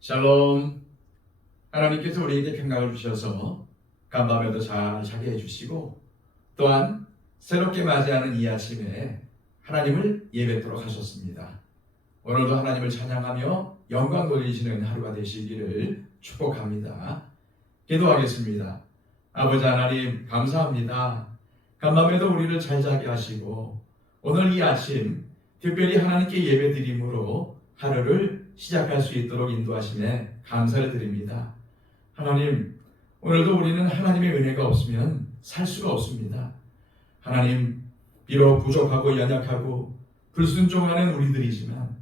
샬롬. 하나님께서 우리에게 평강을 주셔서 간밤에도 잘 자게 해주시고 또한 새롭게 맞이하는 이 아침에 하나님을 예배토록 하셨습니다. 오늘도 하나님을 찬양하며 영광 돌리시는 하루가 되시기를 축복합니다. 기도하겠습니다. 아버지 하나님 감사합니다. 간밤에도 우리를 잘 자게 하시고 오늘 이 아침 특별히 하나님께 예배드림으로 하루를 시작할 수 있도록 인도하심에 감사를 드립니다. 하나님, 오늘도 우리는 하나님의 은혜가 없으면 살 수가 없습니다. 하나님, 비록 부족하고 연약하고 불순종하는 우리들이지만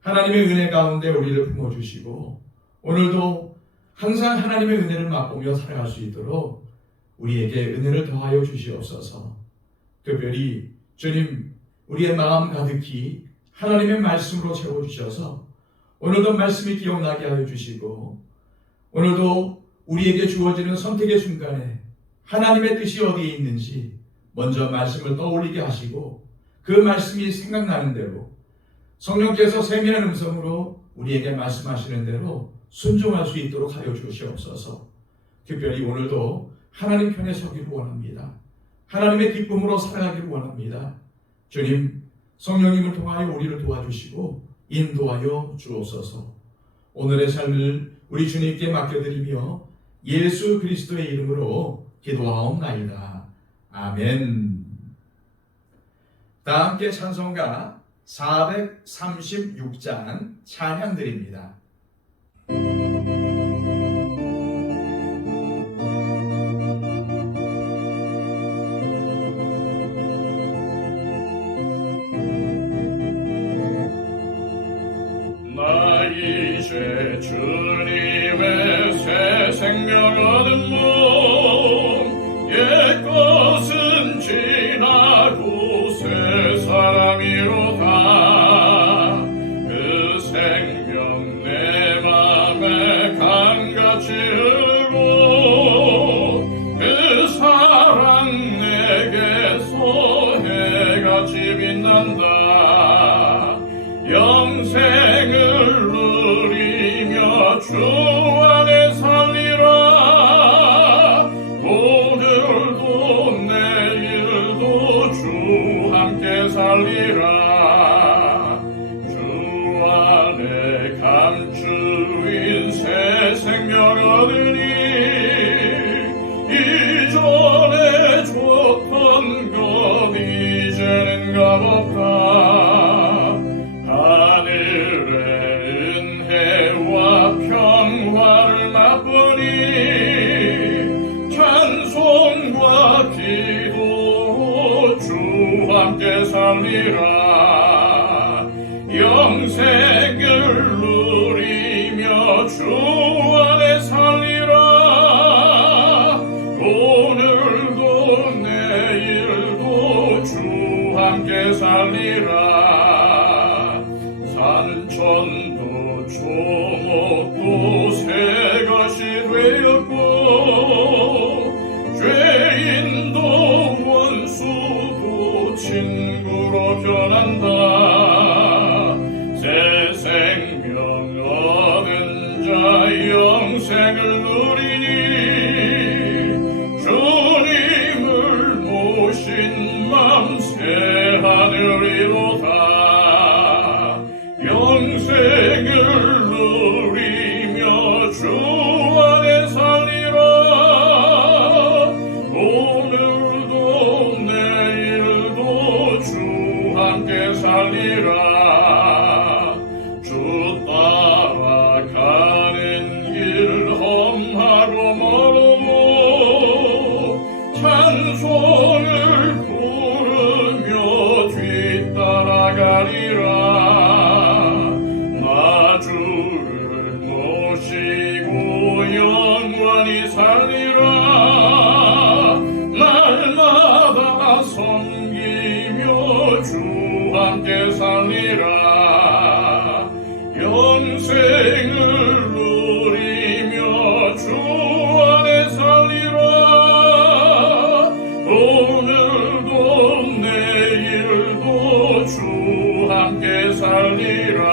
하나님의 은혜 가운데 우리를 품어주시고 오늘도 항상 하나님의 은혜를 맛보며 살아갈 수 있도록 우리에게 은혜를 더하여 주시옵소서. 특별히 주님, 우리의 마음 가득히 하나님의 말씀으로 채워주셔서 오늘도 말씀이 기억나게 하여 주시고 오늘도 우리에게 주어지는 선택의 순간에 하나님의 뜻이 어디에 있는지 먼저 말씀을 떠올리게 하시고 그 말씀이 생각나는 대로 성령께서 세미한 음성으로 우리에게 말씀하시는 대로 순종할 수 있도록 하여 주시옵소서. 특별히 오늘도 하나님 편에 서기를 원합니다. 하나님의 기쁨으로 살아가기를 원합니다. 주님, 성령님을 통하여 우리를 도와주시고 인도하여 주옵소서. 오늘의 삶을 우리 주님께 맡겨드리며 예수 그리스도의 이름으로 기도하옵나이다. 아멘. 다 함께 찬송가 436장 찬양드립니다. 이제 주님의 새 생명 얻은 몸 옛 것은 지나고 새 사람이로다. 그 생명 내 맘에 강같이 흐르고 그 사랑 내게서 해같이 빛난다. 영생을 누리며 주 안에 살리라. 오늘도 내일도 주 함께 살리라. 주 안에 감추인 새 생명 얻으니 이전에 줬던 것 이제는 값없다. 평화를 맛보니 찬송과 기도 주 함께 살리라. 영생을 누리며 주 안에 살리라. 오늘도 내일도 주 함께 살리라. 산천도 조목도 새 것이 되었고 죄인도 원수도 친구로 변한다. 새 생명 얻은 자 영생을 누리니 주님을 모신 맘 새 하늘이로다. 영생을 누리며 주 안에 살리라. 오늘도 내일도 주 함께 살리라. 주 따라가는 길 험하고 멀어도 찬송을 부르며 뒤따라가리라. 주를 모시고 영원히 살리라. 날마다 섬기며 주 함께 살리라. 영생을 누리며 주 안에 살리라. 오늘도 내일도 주 함께 살리라.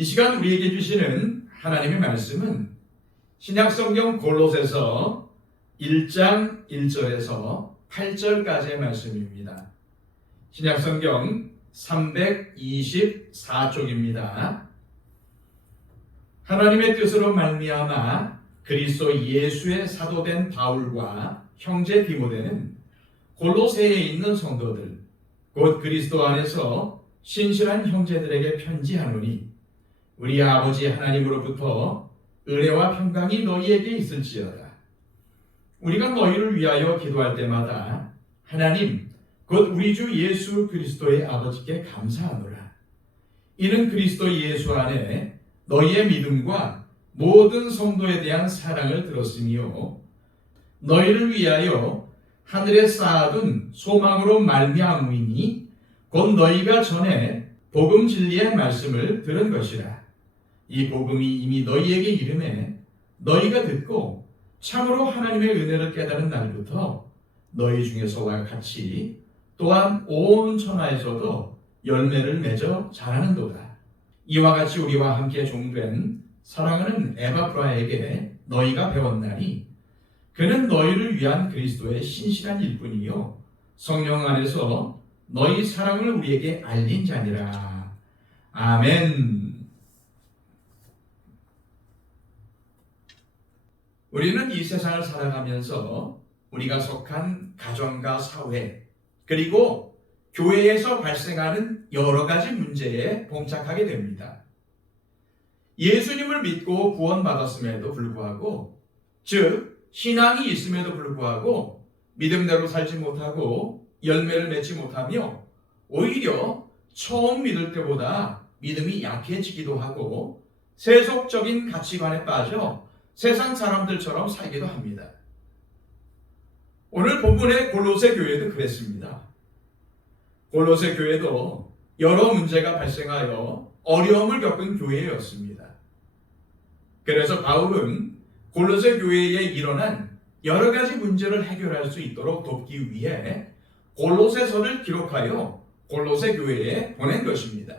이 시간 우리에게 주시는 하나님의 말씀은 신약성경 골로새서 1장 1절에서 8절까지의 말씀입니다. 신약성경 324쪽입니다. 하나님의 뜻으로 말미암아 그리스도 예수의 사도된 바울과 형제 디모데는 골로새에 있는 성도들 곧 그리스도 안에서 신실한 형제들에게 편지하노니 우리 아버지 하나님으로부터 은혜와 평강이 너희에게 있을지어다. 우리가 너희를 위하여 기도할 때마다 하나님 곧 우리 주 예수 그리스도의 아버지께 감사하노라. 이는 그리스도 예수 안에 너희의 믿음과 모든 성도에 대한 사랑을 들었으며 너희를 위하여 하늘에 쌓아둔 소망으로 말미암으니 곧 너희가 전에 복음 진리의 말씀을 들은 것이라. 이 복음이 이미 너희에게 이르매 너희가 듣고 참으로 하나님의 은혜를 깨달은 날부터 너희 중에서와 같이 또한 온 천하에서도 열매를 맺어 자라는도다. 이와 같이 우리와 함께 종된 사랑하는 에바프라에게 너희가 배웠나니 그는 너희를 위한 그리스도의 신실한 일뿐이요 성령 안에서 너희 사랑을 우리에게 알린 자니라. 아멘. 우리는 이 세상을 살아가면서 우리가 속한 가정과 사회 그리고 교회에서 발생하는 여러 가지 문제에 봉착하게 됩니다. 예수님을 믿고 구원받았음에도 불구하고 즉 신앙이 있음에도 불구하고 믿음대로 살지 못하고 열매를 맺지 못하며 오히려 처음 믿을 때보다 믿음이 약해지기도 하고 세속적인 가치관에 빠져 세상 사람들처럼 살기도 합니다. 오늘 본문의 골로새 교회도 그랬습니다. 골로새 교회도 여러 문제가 발생하여 어려움을 겪은 교회였습니다. 그래서 바울은 골로새 교회에 일어난 여러 가지 문제를 해결할 수 있도록 돕기 위해 골로새서를 기록하여 골로새 교회에 보낸 것입니다.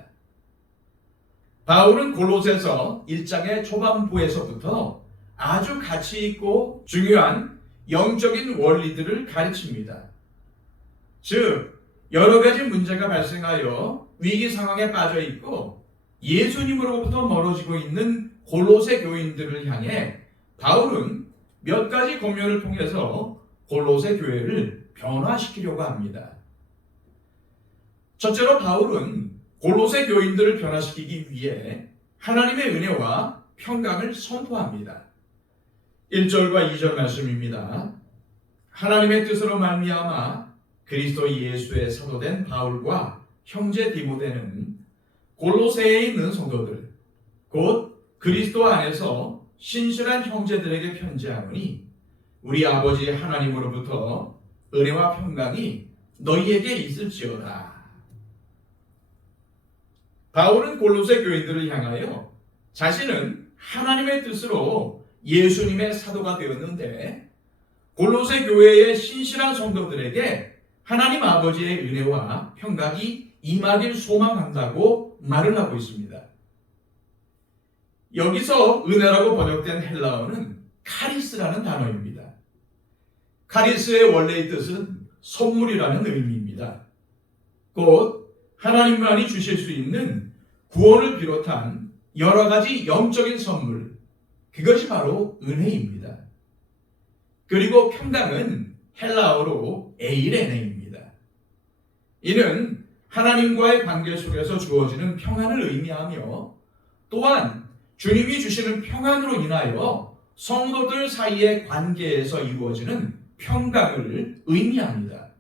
바울은 골로새서 1장의 초반부에서부터 아주 가치 있고 중요한 영적인 원리들을 가르칩니다. 즉 여러 가지 문제가 발생하여 위기 상황에 빠져 있고 예수님으로부터 멀어지고 있는 골로새 교인들을 향해 바울은 몇 가지 권면을 통해서 골로새 교회를 변화시키려고 합니다. 첫째로 바울은 골로새 교인들을 변화시키기 위해 하나님의 은혜와 평강을 선포합니다. 1절과 2절 말씀입니다. 하나님의 뜻으로 말미암아 그리스도 예수의 사도된 바울과 형제 디모데는 골로새에 있는 성도들 곧 그리스도 안에서 신실한 형제들에게 편지하노니 우리 아버지 하나님으로부터 은혜와 평강이 너희에게 있을지어다. 바울은 골로새 교인들을 향하여 자신은 하나님의 뜻으로 예수님의 사도가 되었는데 골로새 교회의 신실한 성도들에게 하나님 아버지의 은혜와 평강이 임하길 소망한다고 말을 하고 있습니다. 여기서 은혜라고 번역된 헬라어는 카리스라는 단어입니다. 카리스의 원래의 뜻은 선물이라는 의미입니다. 곧 하나님만이 주실 수 있는 구원을 비롯한 여러 가지 영적인 선물, 그것이 바로 은혜입니다. 그리고 평강은 헬라어로 에이레네입니다. 이는 하나님과의 관계 속에서 주어지는 평안을 의미하며 또한 주님이 주시는 평안으로 인하여 성도들 사이의 관계에서 이루어지는 평강을 의미합니다.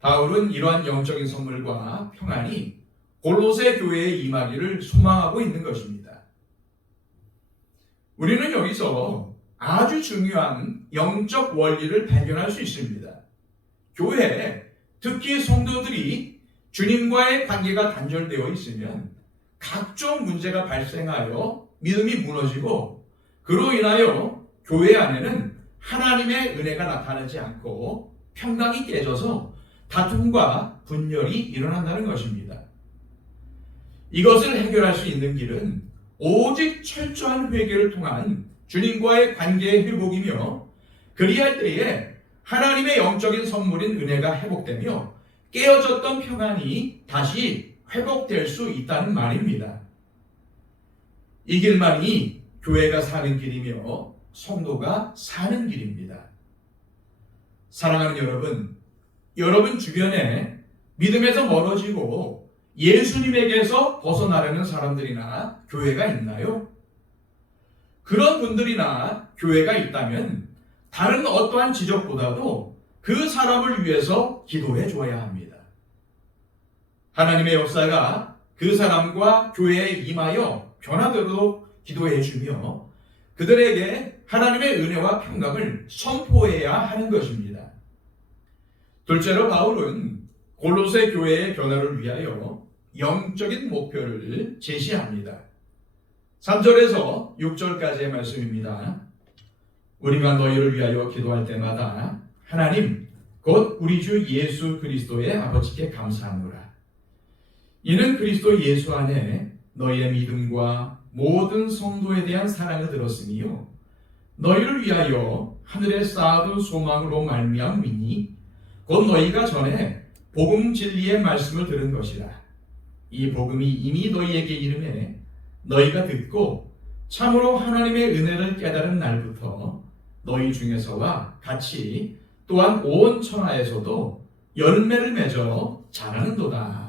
바울은 이러한 영적인 선물과 평안이 골로새 교회에 임하기를 소망하고 있는 것입니다. 우리는 여기서 아주 중요한 영적 원리를 발견할 수 있습니다. 교회, 특히 성도들이 주님과의 관계가 단절되어 있으면 각종 문제가 발생하여 믿음이 무너지고 그로 인하여 교회 안에는 하나님의 은혜가 나타나지 않고 평강이 깨져서 다툼과 분열이 일어난다는 것입니다. 이것을 해결할 수 있는 길은 오직 철저한 회개를 통한 주님과의 관계의 회복이며, 그리할 때에 하나님의 영적인 선물인 은혜가 회복되며 깨어졌던 평안이 다시 회복될 수 있다는 말입니다. 이 길만이 교회가 사는 길이며 성도가 사는 길입니다. 사랑하는 여러분, 여러분 주변에 믿음에서 멀어지고 예수님에게서 벗어나려는 사람들이나 교회가 있나요? 그런 분들이나 교회가 있다면 다른 어떠한 지적보다도 그 사람을 위해서 기도해 줘야 합니다. 하나님의 역사가 그 사람과 교회에 임하여 변화되도록 기도해 주며 그들에게 하나님의 은혜와 평강을 선포해야 하는 것입니다. 둘째로 바울은 골로새 교회의 변화를 위하여 영적인 목표를 제시합니다. 3절에서 6절까지의 말씀입니다. 우리가 너희를 위하여 기도할 때마다 하나님 곧 우리 주 예수 그리스도의 아버지께 감사하노라. 이는 그리스도 예수 안에 너희의 믿음과 모든 성도에 대한 사랑을 들었으니요 너희를 위하여 하늘에 쌓아둔 소망으로 말미암으니 곧 너희가 전에 복음 진리의 말씀을 들은 것이라. 이 복음이 이미 너희에게 이르매 너희가 듣고 참으로 하나님의 은혜를 깨달은 날부터 너희 중에서와 같이 또한 온 천하에서도 열매를 맺어 자라는도다.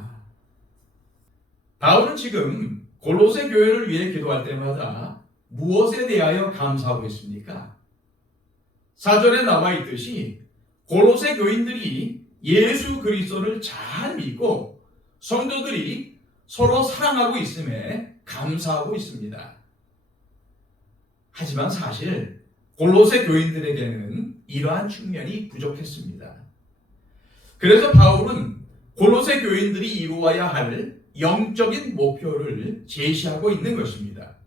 바울은 지금 골로새 교회를 위해 기도할 때마다 무엇에 대하여 감사하고 있습니까? 4절에 나와 있듯이 골로새 교인들이 예수 그리스도를 잘 믿고 성도들이 서로 사랑하고 있음에 감사하고 있습니다. 하지만 사실 골로새 교인들에게는 이러한 측면이 부족했습니다. 그래서 바울은 골로새 교인들이 이루어야 할 영적인 목표를 제시하고 있는 것입니다.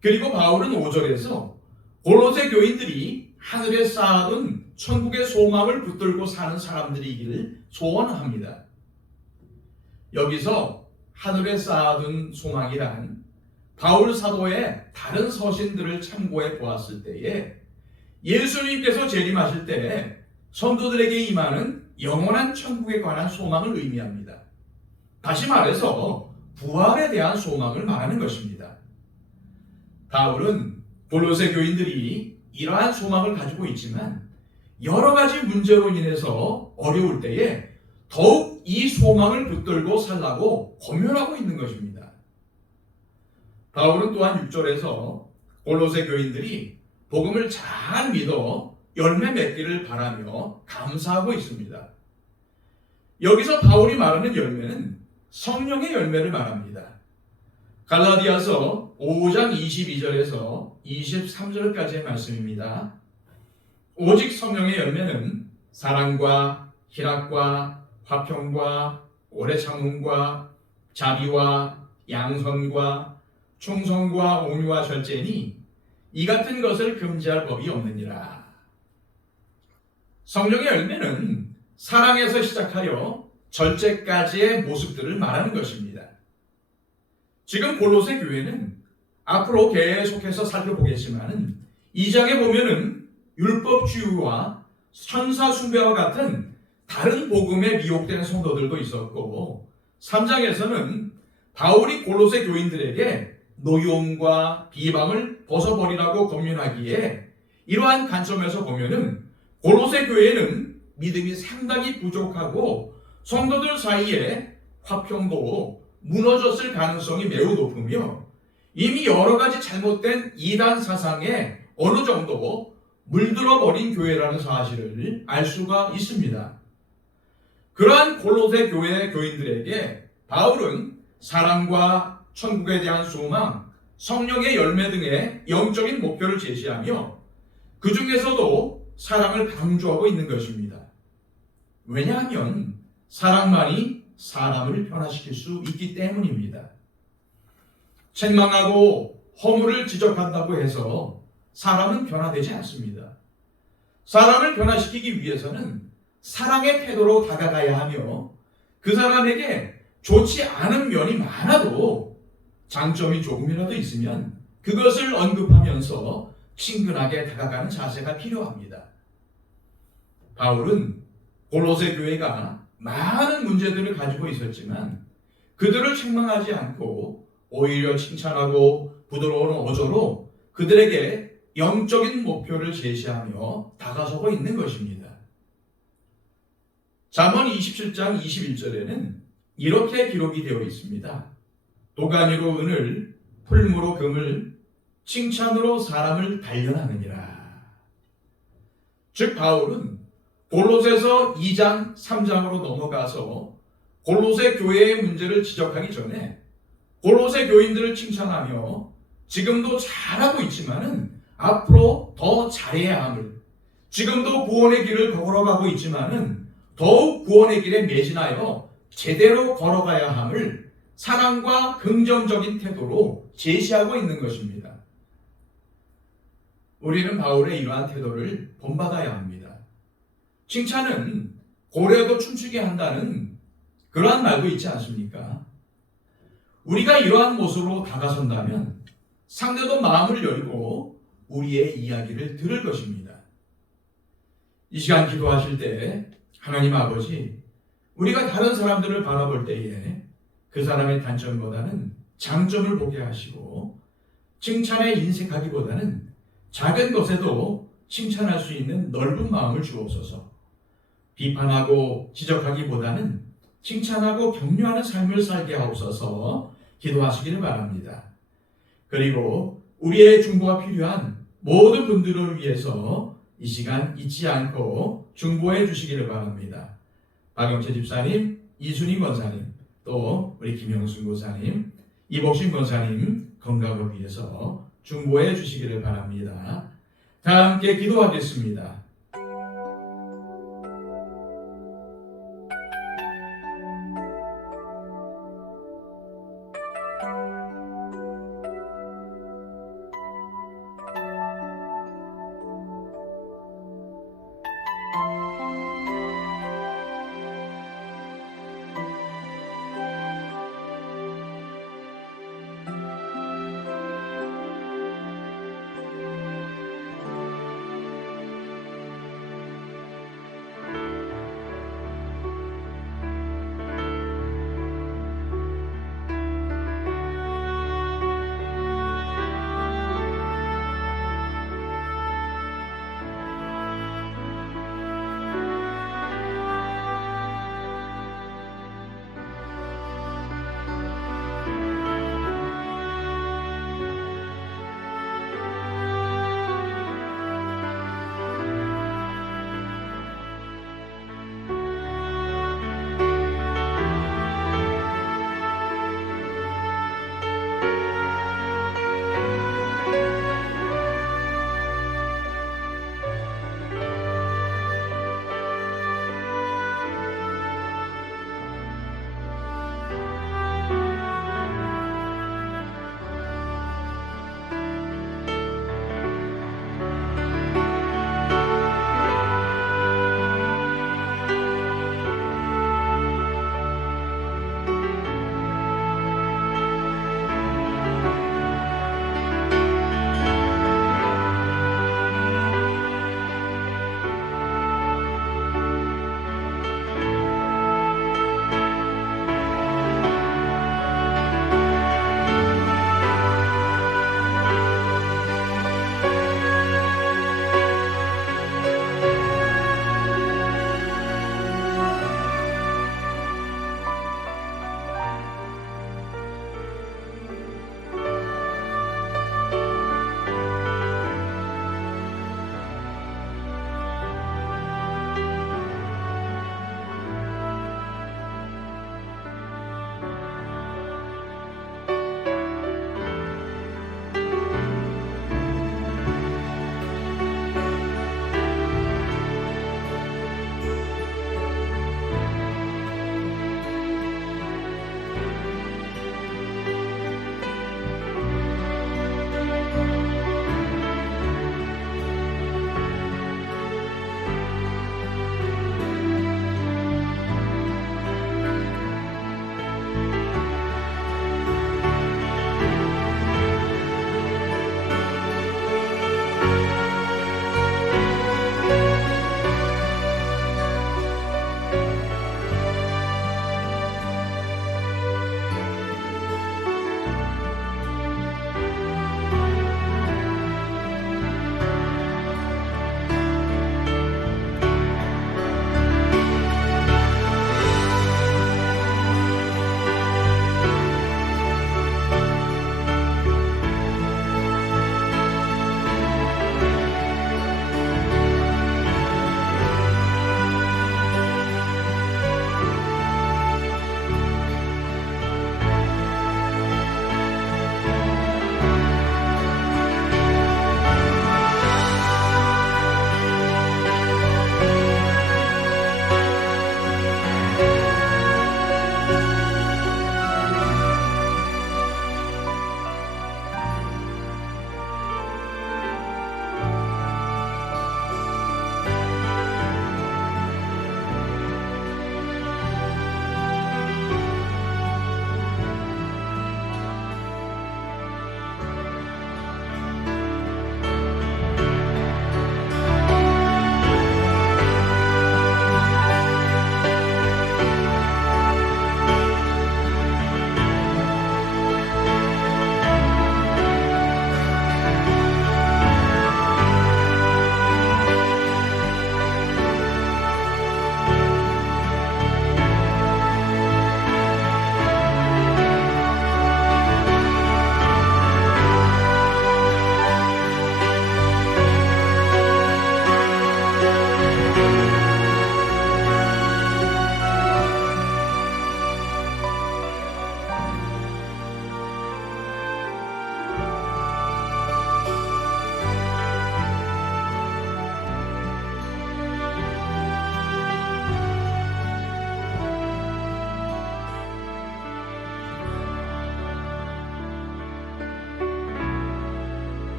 그리고 바울은 5절에서 골로새 교인들이 하늘에 쌓아둔 천국의 소망을 붙들고 사는 사람들이기를 소원합니다. 여기서 하늘에 쌓아둔 소망이란 바울 사도의 다른 서신들을 참고해 보았을 때에 예수님께서 재림하실 때 성도들에게 임하는 영원한 천국에 관한 소망을 의미합니다. 다시 말해서 부활에 대한 소망을 말하는 것입니다. 바울은 골로새 교인들이 이러한 소망을 가지고 있지만 여러 가지 문제로 인해서 어려울 때에 더욱 이 소망을 붙들고 살라고 권면하고 있는 것입니다. 바울은 또한 6절에서 골로새 교인들이 복음을 잘 믿어 열매 맺기를 바라며 감사하고 있습니다. 여기서 바울이 말하는 열매는 성령의 열매를 말합니다. 갈라디아서 5장 22절에서 23절까지의 말씀입니다. 오직 성령의 열매는 사랑과 희락과 화평과 오래 참음과 자비와 양선과 충성과 온유와 절제니 이 같은 것을 금지할 법이 없느니라. 성령의 열매는 사랑에서 시작하여 절제까지의 모습들을 말하는 것입니다. 지금 골로새 교회는 앞으로 계속해서 살펴보겠지만 2장에 보면은 율법주의와 천사숭배와 같은 다른 복음에 미혹된 성도들도 있었고 3장에서는 바울이 골로새 교인들에게 노여움과 비방을 벗어버리라고 권면하기에 이러한 관점에서 보면은 골로새 교회는 믿음이 상당히 부족하고 성도들 사이에 화평도 무너졌을 가능성이 매우 높으며 이미 여러 가지 잘못된 이단 사상에 어느 정도 물들어 버린 교회라는 사실을 알 수가 있습니다. 그러한 골로새 교회 교인들에게 바울은 사랑과 천국에 대한 소망, 성령의 열매 등의 영적인 목표를 제시하며 그 중에서도 사랑을 강조하고 있는 것입니다. 왜냐하면 사랑만이 사람을 변화시킬 수 있기 때문입니다. 책망하고 허물을 지적한다고 해서 사람은 변화되지 않습니다. 사람을 변화시키기 위해서는 사랑의 태도로 다가가야 하며 그 사람에게 좋지 않은 면이 많아도 장점이 조금이라도 있으면 그것을 언급하면서 친근하게 다가가는 자세가 필요합니다. 바울은 골로새 교회가 많은 문제들을 가지고 있었지만 그들을 책망하지 않고 오히려 칭찬하고 부드러운 어조로 그들에게 영적인 목표를 제시하며 다가서고 있는 것입니다. 잠언 27장 21절에는 이렇게 기록이 되어 있습니다. 도가니로 은을, 풀무로 금을, 칭찬으로 사람을 단련하느니라. 즉 바울은 골로새서 2장 3장으로 넘어가서 골로새 교회의 문제를 지적하기 전에 골로새 교인들을 칭찬하며 지금도 잘하고 있지만은 앞으로 더 잘해야 함을, 지금도 구원의 길을 걸어가고 있지만은 더욱 구원의 길에 매진하여 제대로 걸어가야 함을 사랑과 긍정적인 태도로 제시하고 있는 것입니다. 우리는 바울의 이러한 태도를 본받아야 합니다. 칭찬은 고래도 춤추게 한다는 그러한 말도 있지 않습니까? 우리가 이러한 모습으로 다가선다면 상대도 마음을 열고 우리의 이야기를 들을 것입니다. 이 시간 기도하실 때 하나님 아버지, 우리가 다른 사람들을 바라볼 때에 그 사람의 단점보다는 장점을 보게 하시고 칭찬에 인색하기보다는 작은 것에도 칭찬할 수 있는 넓은 마음을 주옵소서. 비판하고 지적하기보다는 칭찬하고 격려하는 삶을 살게 하옵소서 기도하시기를 바랍니다. 그리고 우리의 중보가 필요한 모든 분들을 위해서 이 시간 잊지 않고 중보해 주시기를 바랍니다. 박영채 집사님, 이순희 권사님, 또 우리 김영순 권사님, 이복신 권사님 건강을 위해서 중보해 주시기를 바랍니다. 다 함께 기도하겠습니다.